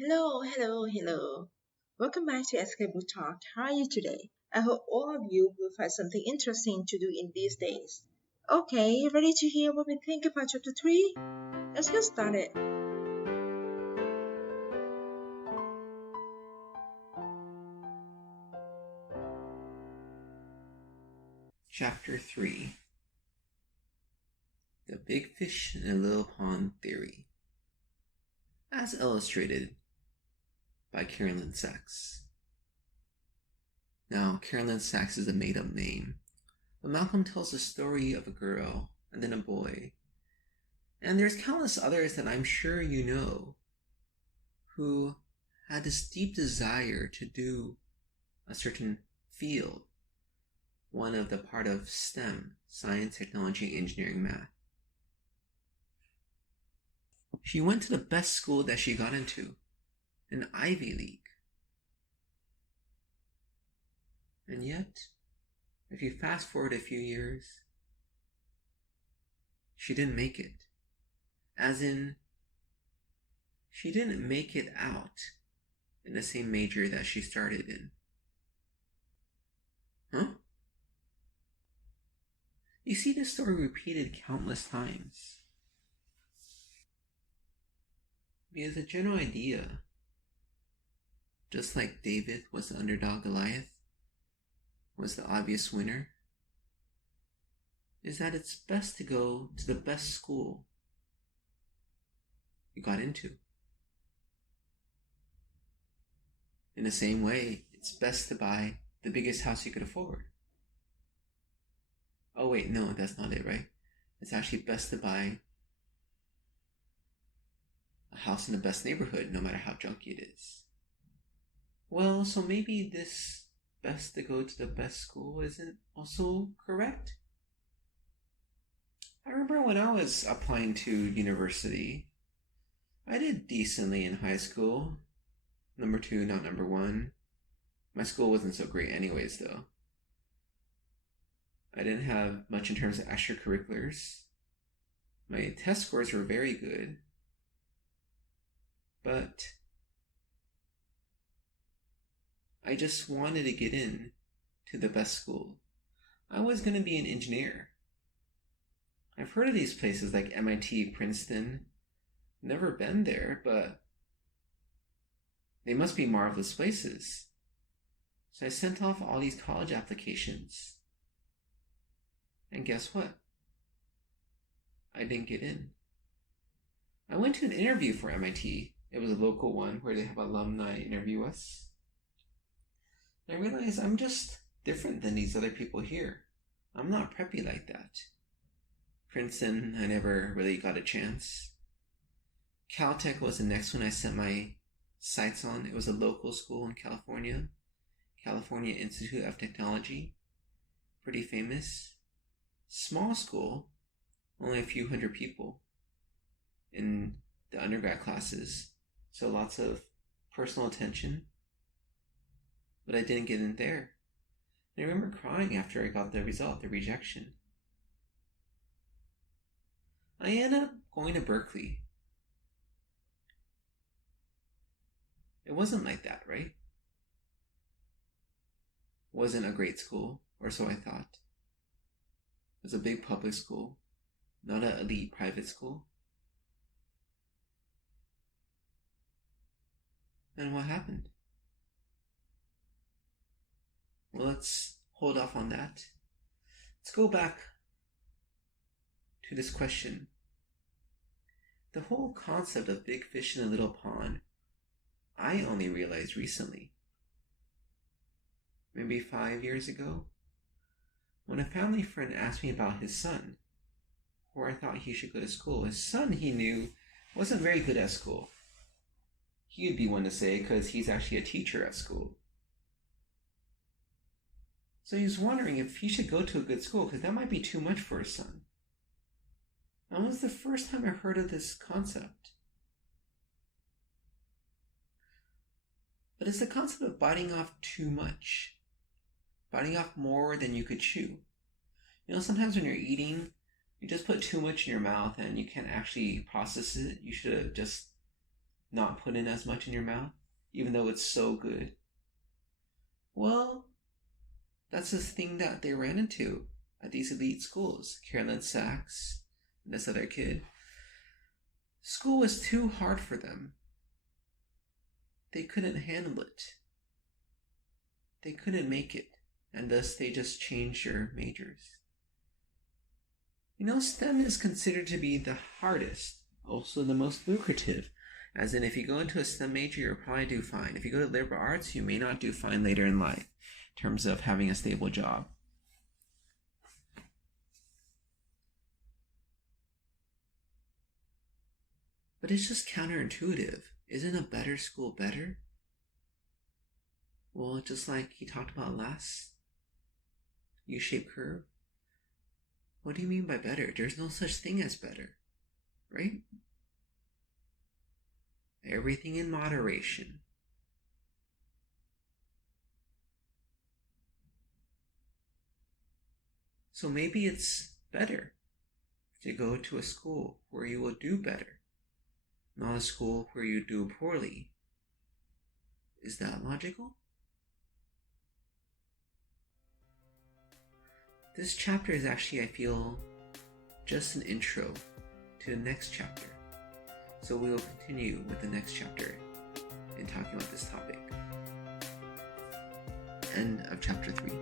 Hello. Welcome back to SK Book Talk. How are you today? I hope all of you will find something interesting to do in these days. Okay, ready to hear what we think about chapter 3? Let's get started. Chapter 3 The Big Fish in a Little Pond Theory, as illustrated by Carolyn Sachs. Now, Carolyn Sachs is a made-up name, but Malcolm tells the story of a girl and then a boy, and there's countless others that I'm sure you know, who had this deep desire to do a certain field, one of the part of STEM, science, technology, engineering, math. She went to the best school that she got into, an Ivy League. And yet, if you fast forward a few years, she didn't make it. As in, she didn't make it out in the same major that she started in. Huh? You see this story repeated countless times. Because the general idea, just like David was the underdog Goliath, was the obvious winner, is that it's best to go to the best school you got into. In the same way, it's best to buy the biggest house you could afford. Oh wait, no, that's not it, right? It's actually best to buy a house in the best neighborhood, no matter how junky it is. Well, so maybe this best to go to the best school isn't also correct? I remember when I was applying to university, I did decently in high school. Number 2, not number 1. My school wasn't so great anyways, though. I didn't have much in terms of extracurriculars. My test scores were very good. But I just wanted to get in to the best school. I was going to be an engineer. I've heard of these places like MIT, Princeton. Never been there, but they must be marvelous places. So I sent off all these college applications. And guess what? I didn't get in. I went to an interview for MIT. It was a local one where they have alumni interview us. And I realized I'm just different than these other people here. I'm not preppy like that. Princeton, I never really got a chance. Caltech was the next one I set my sights on. It was a local school in California. California Institute of Technology. Pretty famous. Small school, only a few hundred people in the undergrad classes. So lots of personal attention. But I didn't get in there. And I remember crying after I got the result, the rejection. I ended up going to Berkeley. It wasn't like that, right? Wasn't a great school, or so I thought. It was a big public school, not an elite private school. And what happened? Well, let's hold off on that. Let's go back to this question. The whole concept of big fish in a little pond, I only realized recently. Maybe 5 years ago, when a family friend asked me about his son, where I thought he should go to school. His son, he knew, wasn't very good at school. He'd be one to say, because he's actually a teacher at school. So he was wondering if he should go to a good school, because that might be too much for his son. That was the first time I heard of this concept. But it's the concept of biting off too much. Biting off more than you could chew. You know, sometimes when you're eating, you just put too much in your mouth and you can't actually process it. You should have just not put in as much in your mouth, even though it's so good? Well, that's the thing that they ran into at these elite schools. Carolyn Sachs and this other kid. School was too hard for them. They couldn't handle it. They couldn't make it, and thus they just changed their majors. STEM is considered to be the hardest, also the most lucrative. As in, if you go into a STEM major, you'll probably do fine. If you go to liberal arts, you may not do fine later in life in terms of having a stable job. But it's just counterintuitive. Isn't a better school better? Well, just like he talked about last U-shaped curve. What do you mean by better? There's no such thing as better, right? Everything in moderation. So maybe it's better to go to a school where you will do better, not a school where you do poorly. Is that logical? This chapter is actually, I feel, just an intro to the next chapter. So we will continue with the next chapter in talking about this topic. End of chapter 3.